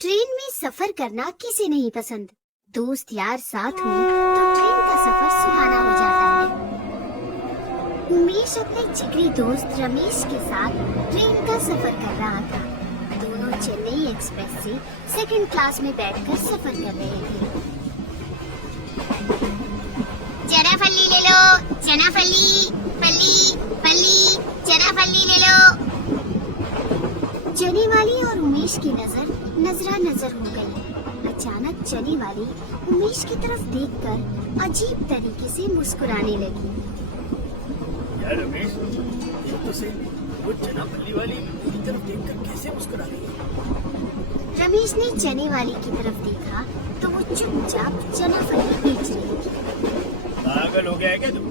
Train में सफर करना किसे नहीं पसंद। दोस्त यार साथ हो तो ट्रेन का सफर सुहाना हो जाता है। उमेश अपने जिगरी दोस्त रमेश के साथ ट्रेन का सफर कर रहा था। दोनों चेन्नई एक्सप्रेस से सेकंड क्लास में बैठकर सफर कर रहे थे। चना फल्ली ले लो, चना फल्ली, फल्ली फल्ली, चना फल्ली ले लो। चने वाली और उमेश की नजर नजरा नजर हो गई। अचानक चने वाली उमेश की तरफ देखकर अजीब तरीके से मुस्कुराने लगी। यार रमेश, ये तो सही, वो चना फल्ली वाली मेरी तरफ देखकर कैसे मुस्कुरा रही है? रमेश ने चने वाली की तरफ देखा तो वो चुपचाप चना फल्ली बेच रही थी। पागल हो गया है क्या तू?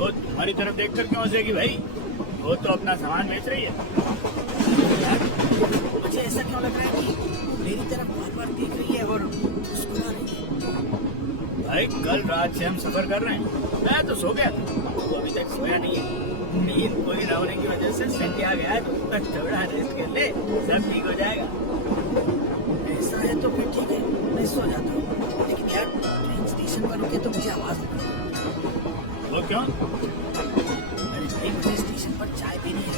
वो तुम्हारी तरफ देखकर क्यों हंसेगी भाई? वो तो अपना सामान बेच रही है। यार, मुझे ऐसा क्यों लग रहा है कि मेरी तरफ बार-बार देख रही है और मुस्कुरा रही है? भाई कल रात से हम सफर कर रहे हैं। मैं तो सो गया था, वो अभी तक सोया नहीं है। नींद पूरी न होने की वजह से सन्नी आ गया है। तो थोड़ा रेस्ट कर ले, सब ठीक हो जाएगा। ऐसा है तो फिर ठीक है, मैं सो जाता हूँ। लेकिन यार ट्रेन स्टेशन पर रुके तो मुझे आवाज नहीं। वो क्यों? अरे भाई मुझे स्टेशन पर चाय पीनी है।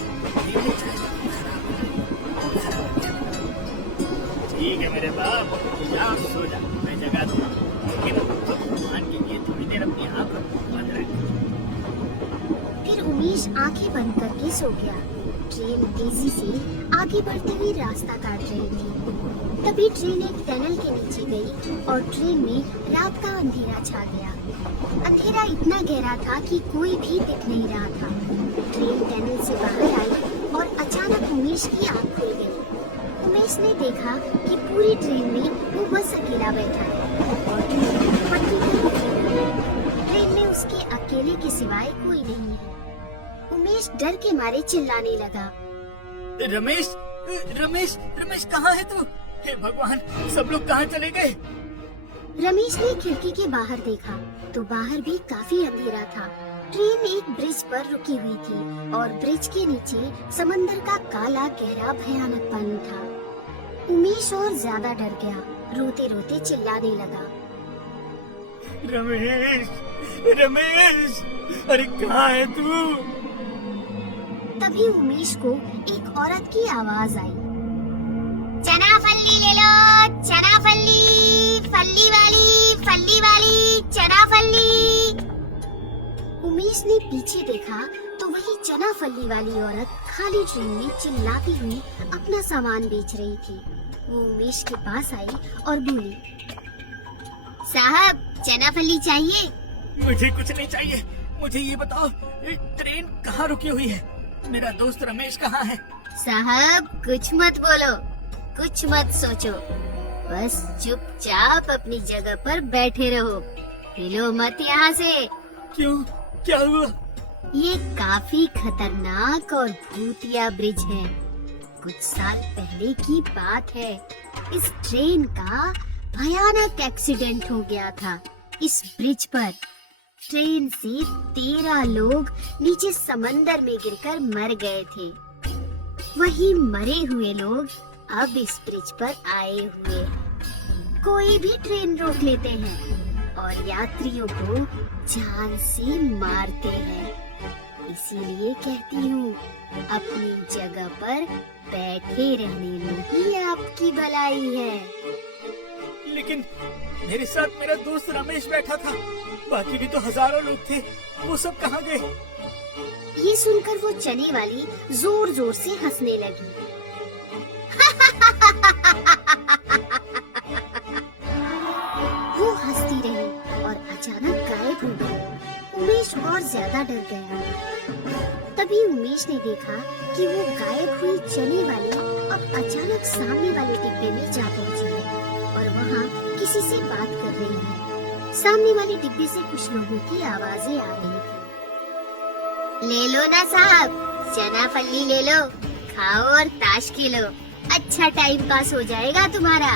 मेरी चाय खराब हो गया। ठीक है मेरे बाप, जा सो जा, मैं जगा दूंगा। लेकिन भगवान के लिए थोड़ी देर अपनी आँख बंद रख। फिर उमेश आंखें बंद करके सो गया। ट्रेन तेजी से आगे बढ़ते हुए रास्ता काट रही थी। तभी ट्रेन एक टनल के नीचे गई और ट्रेन में रात का अंधेरा छा गया। अंधेरा इतना गहरा था कि कोई भी दिख नहीं रहा था। ट्रेन टनल से बाहर आई और अचानक उमेश की आँख खुल गई। उमेश ने देखा कि पूरी ट्रेन में वो बस अकेला बैठा है और ट्रेन पटरी पर रुकी हुई है। ट्रेन में उसके अकेले के सिवाय कोई नहीं है। उमेश डर के मारे चिल्लाने लगा। रमेश, रमेश, रमेश कहाँ है तू? हे भगवान, सब लोग कहाँ चले गए? रमेश ने खिड़की के बाहर देखा तो बाहर भी काफी अंधेरा था। ट्रेन एक ब्रिज पर रुकी हुई थी और ब्रिज के नीचे समंदर का काला गहरा भयानक पानी था। उमेश और ज्यादा डर गया, रोते रोते चिल्लाने लगा। रमेश, रमेश, अरे कहाँ है तू? तभी उमेश को एक औरत की आवाज आई। चना फल्ली ले लो, चना फल्ली, फल्ली वाली, चना फल्ली। उमेश ने पीछे देखा तो वही चना फल्ली वाली औरत खाली ट्रेन में चिल्लाती हुई अपना सामान बेच रही थी। वो उमेश के पास आई और बोली, साहब चना फल्ली चाहिए? मुझे कुछ नहीं चाहिए, मुझे ये बताओ ट्रेन कहाँ रुकी हुई है? मेरा दोस्त रमेश कहाँ है? साहब कुछ मत बोलो, कुछ मत सोचो, बस चुपचाप अपनी जगह पर बैठे रहो, हिलो मत यहाँ से। क्यों, क्या हुआ? ये काफी खतरनाक और भूतिया ब्रिज है। कुछ साल पहले की बात है। इस ट्रेन का भयानक एक्सीडेंट हो गया था। इस ब्रिज पर ट्रेन से 13 लोग नीचे समंदर में गिरकर मर गए थे। वही मरे हुए लोग अब इस ब्रिज पर आए हुए। कोई भी ट्रेन रोक लेते हैं और यात्रियों को जान से मारते हैं। इसीलिए कहती हूँ, अपनी जगह पर बैठे रहने में ही आपकी भलाई है। लेकिन मेरे साथ मेरा दोस्त रमेश बैठा था, बाकी भी तो हजारों लोग थे, वो सब कहाँ गए? ये सुनकर वो चने वाली जोर जोर से हंसने लगी। वो हंसती रही और अचानक गायब हो गई। उमेश और ज्यादा डर गया। तभी उमेश ने देखा कि वो गायब हुई चने वाली अब अचानक सामने वाले डिब्बे में जा पहुंची है और वहाँ किसी से बात कर रही है। सामने वाले डिब्बे से कुछ लोगों की आवाजें आ रही थी। ले लो ना साहब, चना फल्ली ले लो, खाओ और ताश खेलो, अच्छा टाइम पास हो जाएगा तुम्हारा।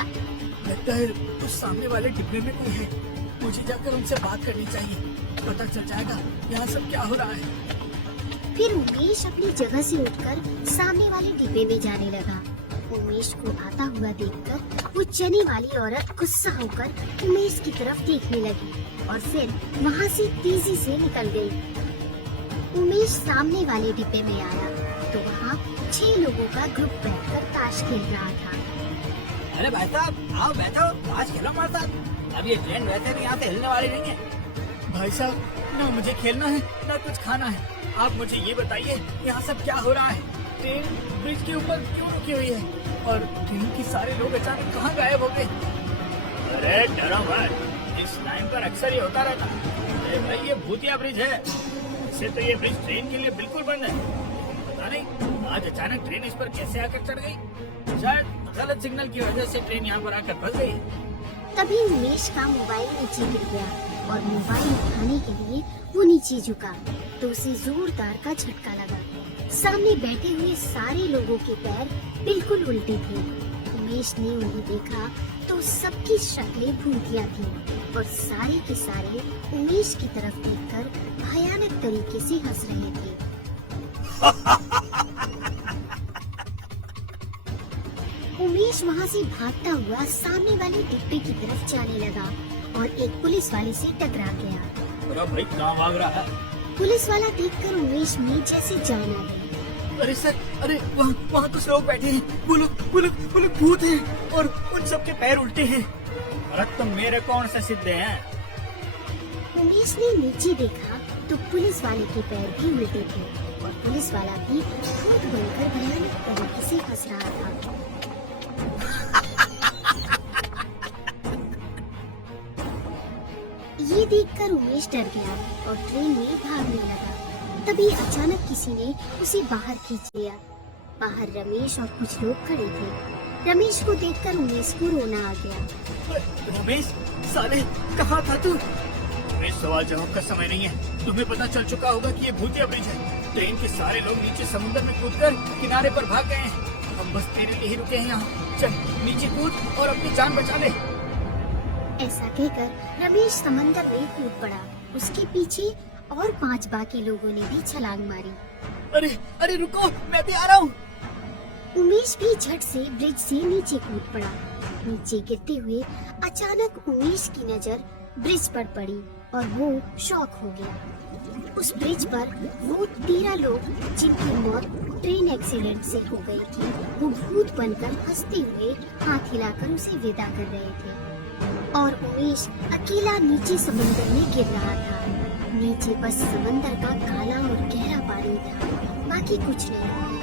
लगता है उस सामने वाले डिब्बे में कोई है, मुझे जाकर उनसे बात करनी चाहिए, पता चल जाएगा यहाँ सब क्या हो रहा है। फिर उमेश अपनी जगह से उठकर सामने वाले डिब्बे में जाने लगा। उमेश को आता हुआ देखकर वो चने वाली औरत गुस्सा होकर उमेश की तरफ देखने लगी और फिर वहाँ से तेजी से निकल गई। उमेश सामने वाले डिब्बे में आया तो वहाँ 6 लोगों का ग्रुप बैठकर ताश खेल रहा था। अरे भाई साहब आओ बैठो, ताश खेलो हमारे साथ। अब ये ट्रेन वैसे भी यहाँ से हिलने वाली नहीं है। भाई साहब ना मुझे खेलना है ना कुछ खाना है, आप मुझे ये बताइए यहाँ सब क्या हो रहा है? ट्रेन ब्रिज के ऊपर क्यों रुकी हुई है और ट्रेन के सारे लोग अचानक कहाँ गायब हो गए? अरे डरो मत, इस लाइन पर अक्सर ये होता रहता है। अरे भाई ये भूतिया ब्रिज है, इससे तो ये ब्रिज ट्रेन के लिए बिल्कुल बंद है। पता नहीं आज अचानक ट्रेन इस पर कैसे आकर चढ़ गई। शायद गलत सिग्नल की वजह से ट्रेन यहाँ पर आकर फंस गई। तभी उमेश का मोबाइल नीचे गिर गया और मोबाइल उठाने के लिए वो नीचे झुका तो उसे जोरदार का झटका लगा। सामने बैठे हुए सारे लोगों के पैर बिल्कुल उल्टे थे। उमेश ने उन्हें देखा तो सबकी शक्लें भूतिया थी और सारे के सारे उमेश की तरफ देखकर भयानक तरीके से हंस रहे थे। उमेश वहाँ से भागता हुआ सामने वाले डिब्बे की तरफ जाने लगा और एक पुलिस वाले से टकरा गया। अरे भाई कहाँ भाग रहा है? पुलिस वाला देखकर उमेश में जैसे जान आ गई। अरे सर, अरे वहाँ कुछ लोग बैठे हैं, वो लोग भूत हैं और उन सबके पैर उल्टे हैं। अरे तुम मेरे कौन से सीधे हैं? उमेश ने नीचे देखा तो पुलिस वाले के पैर भी उल्टे थे और पुलिस वाला भी भूत बनकर भयानक तरीके से हंस रहा था। ये देखकर उमेश डर गया और ट्रेन में भागने लगा। तभी अचानक किसी ने उसे बाहर खींच लिया। बाहर रमेश और कुछ लोग खड़े थे। रमेश को देखकर उमेश को रोना आ गया। रमेश साले कहाँ था तू? रमेश सवाल जवाब का समय नहीं है। तुम्हें पता चल चुका होगा कि ये भूतिया ब्रिज है। ट्रेन के सारे लोग नीचे समुद्र में कूदकर किनारे पर भाग गए हैं। हम बस तेरे लिए ही रुके हैं यहाँ। चल नीचे कूद और अपनी जान बचा ले। ऐसा कहकर रमेश समंदर में कूद पड़ा। उसके पीछे और 5 बाकी लोगों ने भी छलांग मारी। अरे रुको, मैं भी आ रहा हूँ। उमेश भी झट से ब्रिज से नीचे कूद पड़ा। नीचे गिरते हुए अचानक उमेश की नजर ब्रिज पर पड़ी और वो शॉक हो गया। उस ब्रिज पर वो 13 लोग जिनकी मौत ट्रेन एक्सीडेंट से हो गई थी, वो भूत बनकर हंसते हुए हाथ हिलाकर उसे विदा कर रहे थे और उमेश अकेला नीचे समंदर में गिर रहा था। नीचे बस समंदर का काला और गहरा पानी था, बाकी कुछ नहीं।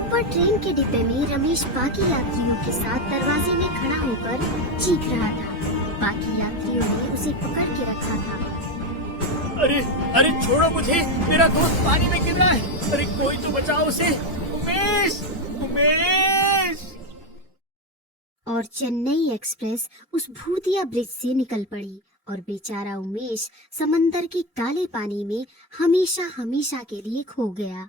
ऊपर ट्रेन के डिब्बे में रमेश बाकी यात्रियों के साथ दरवाजे में खड़ा होकर चीख रहा था। बाकी यात्रियों ने उसे पकड़ के रखा था। अरे छोड़ो मुझे, मेरा दोस्त पानी में गिर रहा है। अरे कोई तो बचाओ उसे। उमेश। और चेन्नई एक्सप्रेस उस भूतिया ब्रिज से निकल पड़ी और बेचारा उमेश समंदर के काले पानी में हमेशा हमेशा के लिए खो गया।